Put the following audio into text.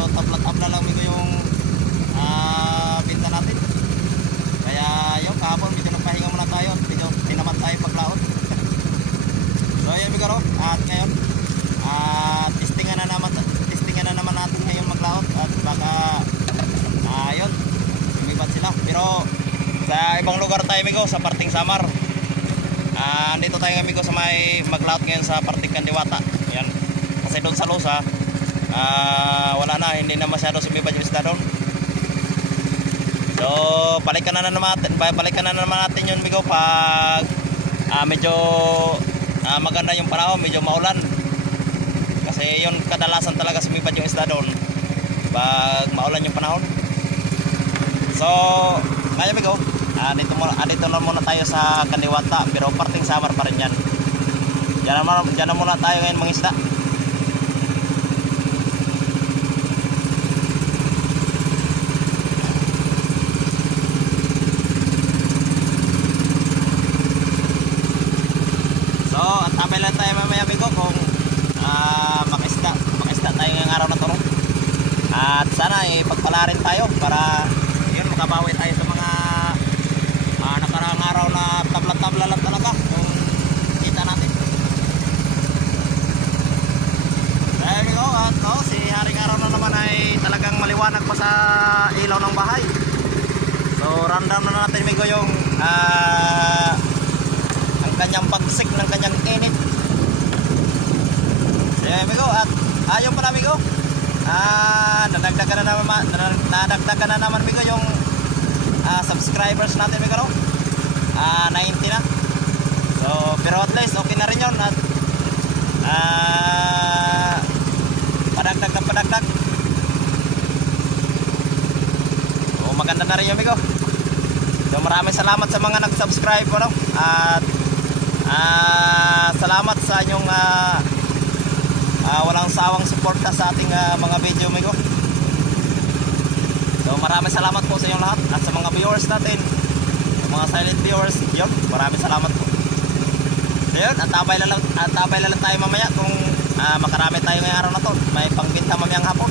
medyo tabla-tabla lang amigo yung binta natin. Kaya yung kahapon medyo nagpahinga muna tayo, medyo tinaman tayo paglaot. So yun amigo, no? At ngayon testingan na naman natin ngayon maglaot at baka yun sumibat sila. Pero sa ibang lugar tayo amigo, sa parting Samar. Dito tayo amigo sa may maglaot ngayon sa parting Kandiwata. Yan. Kasi doon sa Losa wala na, hindi na masyado sumibat yung isda doon. So balikan na naman natin yun amigo pag medyo maganda yung panahon, medyo maulan. Kasi yun kadalasan talaga sumibat yung isda doon pag maulan yung panahon. So kaya amigo, dito na muna tayo sa Kandiwata, pero parting Samar pa rin yan. Diyan na muna tayo ngayon mga isda. So at tabay lang tayo mamaya amigo kung makisda tayo ngayong araw na to. At sana ipagpala rin tayo para yun makabawi tayo sa mga nakaraang araw na tabla-tabla lang talaga yung kita natin. Kaya amigo, at si haring araw na naman ay talagang maliwanag pa sa ilaw ng bahay. So random na natin amigo yung ang kanyang pagsik ng kanyang init. Kaya amigo, at ayaw pala amigo, nadagdagan na naman amigo yung subscribers natin amigo, no? 90 na. So pero at least okay na rin yun. At padagdag. So maganda na rin yun amigo. So maraming salamat sa mga nag-subscribe, no? At salamat sa inyong walang sawang suporta sa ating mga video amigo. So maraming salamat po sa inyong lahat at sa mga viewers natin, sa mga silent viewers, yun, maraming salamat po. So yun, at tabay lang tayo mamaya kung makarami tayo ngayong araw na to. May pangbinta mamayang hapon.